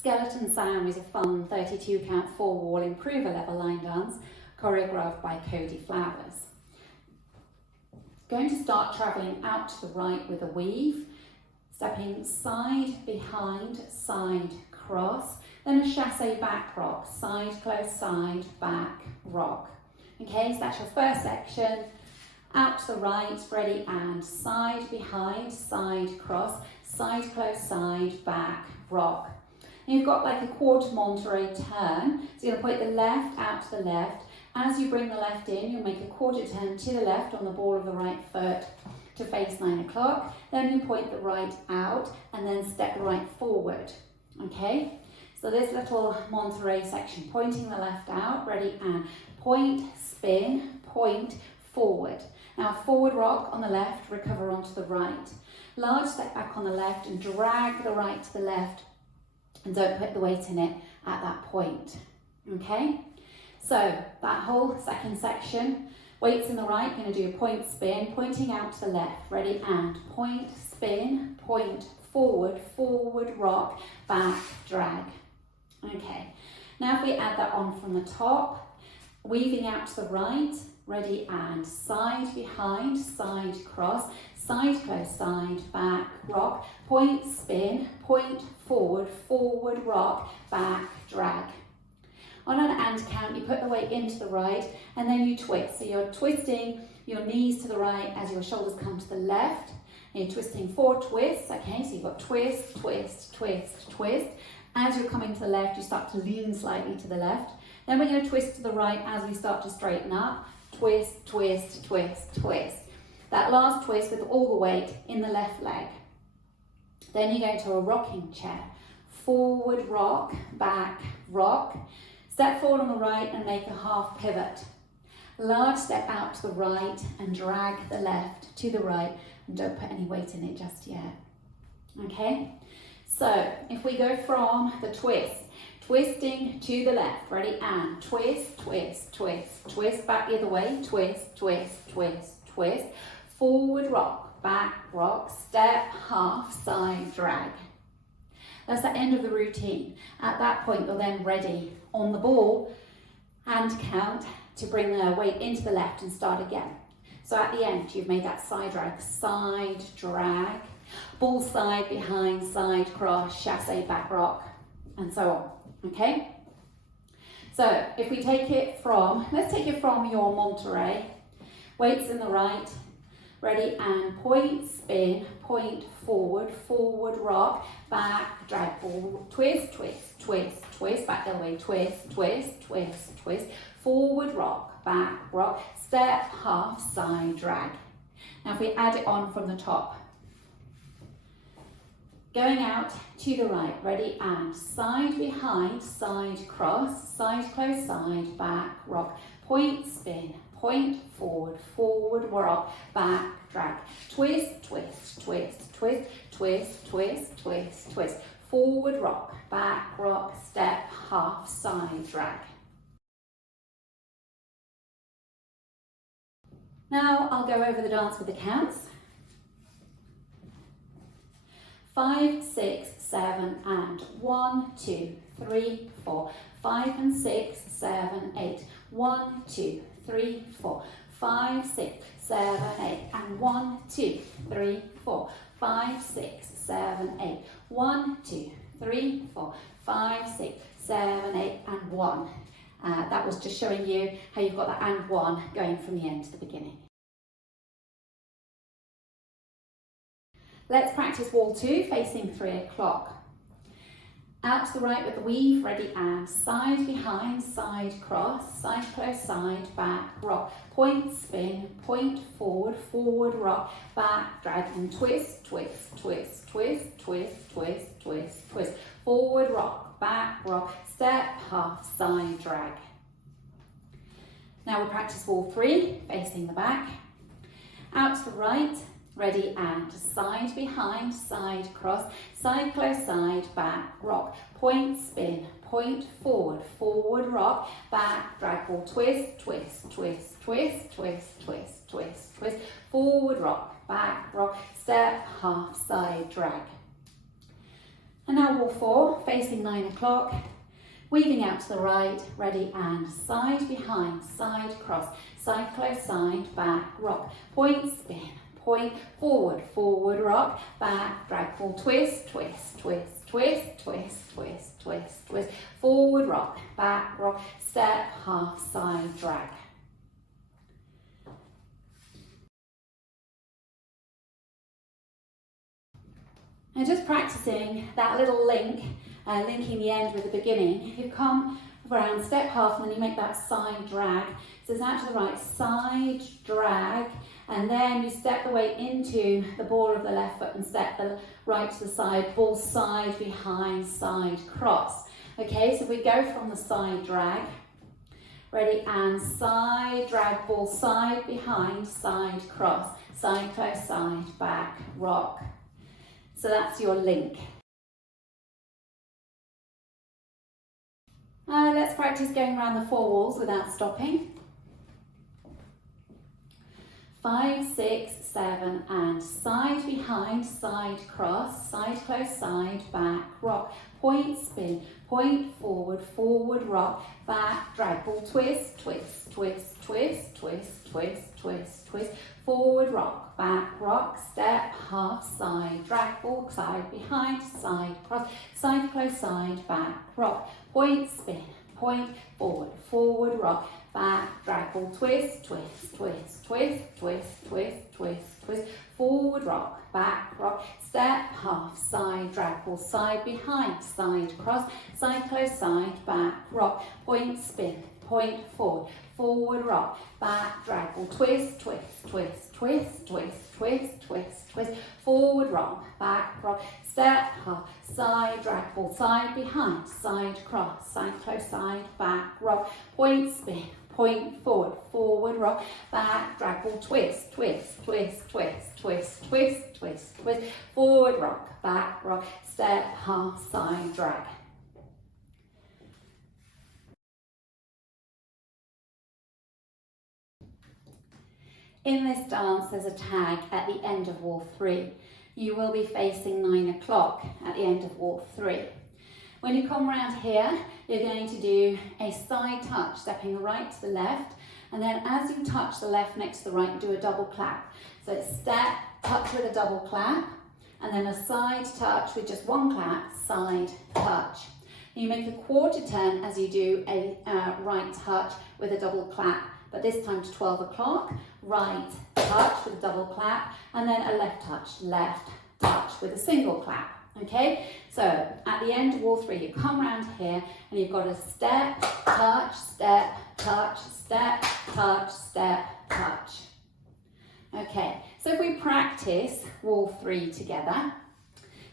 Skeleton Sound is a fun 32 count 4 wall improver level line dance choreographed by Cody Flowers. Going to start travelling out to the right with a weave, stepping side, behind, side, cross, then a chassé back rock, side, close, side, back, rock. Okay, so that's your first section. Out to the right, ready, and side, behind, side, cross, side, close, side, back, rock. And you've got like a quarter Monterey turn. So you're going to point the left out to the left. As you bring the left in, you'll make a quarter turn to the left on the ball of the right foot to face 9 o'clock. Then you point the right out and then step the right forward. Okay, so this little Monterey section, pointing the left out, ready, and point, spin, point, forward. Now forward rock on the left, recover onto the right. Large step back on the left and drag the right to the left, and don't put the weight in it at that point. Okay, so that whole second section, weights in the right, going to do a point spin, pointing out to the left, ready, and point, spin, point, forward, forward rock, back, drag. Okay, now if we add that on from the top, weaving out to the right, ready, and side, behind, side, cross, side, close, side, back, rock, point, spin, point, forward, forward, rock, back, drag. On an and count, you put the weight into the right and then you twist. So you're twisting your knees to the right as your shoulders come to the left. And you're twisting 4 twists, okay? So you've got twist, twist, twist, twist. As you're coming to the left, you start to lean slightly to the left. Then we're going to twist to the right as we start to straighten up. Twist, twist, twist, twist. That last twist with all the weight in the left leg. Then you go to a rocking chair. Forward rock, back rock. Step forward on the right and make a half pivot. Large step out to the right and drag the left to the right, and don't put any weight in it just yet. Okay, so if we go from the twist, twisting to the left, ready, and twist, twist, twist, twist, back the other way, twist, twist, twist, twist, forward rock, back rock, step, half, side, drag. That's the end of the routine. At that point, you're then ready on the ball and count to bring the weight into the left and start again. So at the end, you've made that side drag, ball side, behind, side, cross, chassé, back rock, and so on, okay? So if we take it from, let's take it from your Monterey, weights in the right, ready, and point, spin, point, forward, forward rock, back, drag, ball, twist, twist, twist, twist, back the other way, twist, twist, twist, twist, forward rock, back rock, step, half, side, drag. Now if we add it on from the top, going out to the right, ready, and side, behind, side, cross, side, close, side, back, rock, point, spin, point, forward, forward rock, back, drag, twist, twist, twist, twist, twist, twist, twist, twist, forward rock, back rock, step, half, side, drag. Now I'll go over the dance with the counts. 5, 6, 7, and 1, 2, 3, 4. 5 and 6, 7, 8. 1, 2, 3, 4. 5, 6, 7, 8. And 1, 2, 3, 4. 5, 6, 7, 8. 1, 2, 3, 4. 5, 6, 7, 8, and 1. That was just showing you how you've got that and 1 going from the end to the beginning. Let's practice wall 2, facing 3 o'clock. Out to the right with the weave, ready, and side, behind, side, cross, side, close, side, back, rock, point, spin, point, forward, forward, rock, back, drag, and twist, twist, twist, twist, twist, twist, twist, twist, forward, rock, back, rock, step, half, side, drag. Now we'll practice wall 3, facing the back. Out to the right, ready, and side, behind, side, cross, side, close, side, back, rock, point, spin, point, forward, forward, rock, back, drag, ball, twist, twist, twist, twist, twist, twist, twist, twist, forward, rock, back, rock, step, half, side, drag. And now wall 4, facing 9 o'clock, weaving out to the right, ready, and side behind, side cross, side close, side, back, rock, point, spin, point, forward, forward, rock, back, drag, full twist, twist, twist, twist, twist, twist, twist, twist, forward, rock, back, rock, step, half, side, drag. And just practicing that little link, linking the end with the beginning. If you come around, step half, and then you make that side drag. So it's out to the right, side drag, and then you step the weight into the ball of the left foot and step the right to the side, ball side behind, side cross. Okay, so we go from the side drag, ready, and side drag, ball side behind, side cross, side close, side, back, rock. So that's your link. Let's practice going around the 4 walls without stopping. 5, 6, 7, and side behind, side cross, side close, side, back, rock, point, spin, point, forward, forward, rock, back, drag, ball, twist, twist, twist, twist, twist, twist, twist, twist, forward, rock, back, rock, step, half, side, drag, ball, side, behind, side, cross, side, close, side, back, rock, point, spin, point, forward, forward, rock, back, drag, ball, twist, twist, twist, twist, twist, twist, twist, twist, forward, rock, back, rock, step, half, side, drag, ball, side, behind, side, cross, side, close, side, back, rock, point, spin, point, forward, forward, rock, back, drag, ball, twist, twist, twist, twist, twist, twist, twist, twist, forward, rock, back, rock, step, half, side, drag, ball, side, behind, side, cross, side, close, side, back, rock, point, spin, point, forward, forward, rock, back, drag, ball, twist, twist, twist, twist, twist, twist, twist, twist, forward, rock, back, rock, step, half, side, drag. In this dance, there's a tag at the end of wall 3. You will be facing 9 o'clock at the end of wall 3. When you come around here, you're going to do a side touch, stepping the right to the left, and then as you touch the left next to the right, do a double clap. So it's step, touch with a double clap, and then a side touch with just one clap, side touch. You make a quarter turn as you do a right touch with a double clap, but this time to 12 o'clock, right touch with a double clap, and then a left touch with a single clap. Okay, so at the end of wall 3, you come around here and you've got a step, touch, step, touch, step, touch, step, touch. Okay, so if we practice wall 3 together,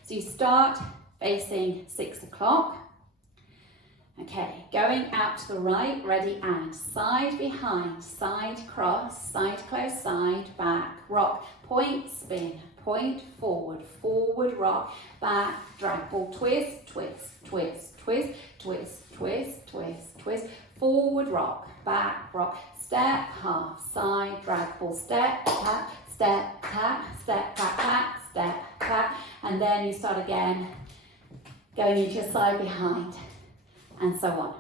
so you start facing 6 o'clock. Okay, going out to the right, ready, and side behind, side cross, side close, side, back, rock, point, spin, point, forward, forward, rock, back, drag, ball, twist, twist, twist, twist, twist, twist, twist, twist, forward, rock, back, rock, step, half, side, drag, ball, step, tap, step, tap, step, back, back, step, back, and then you start again, going into your side behind, and so on.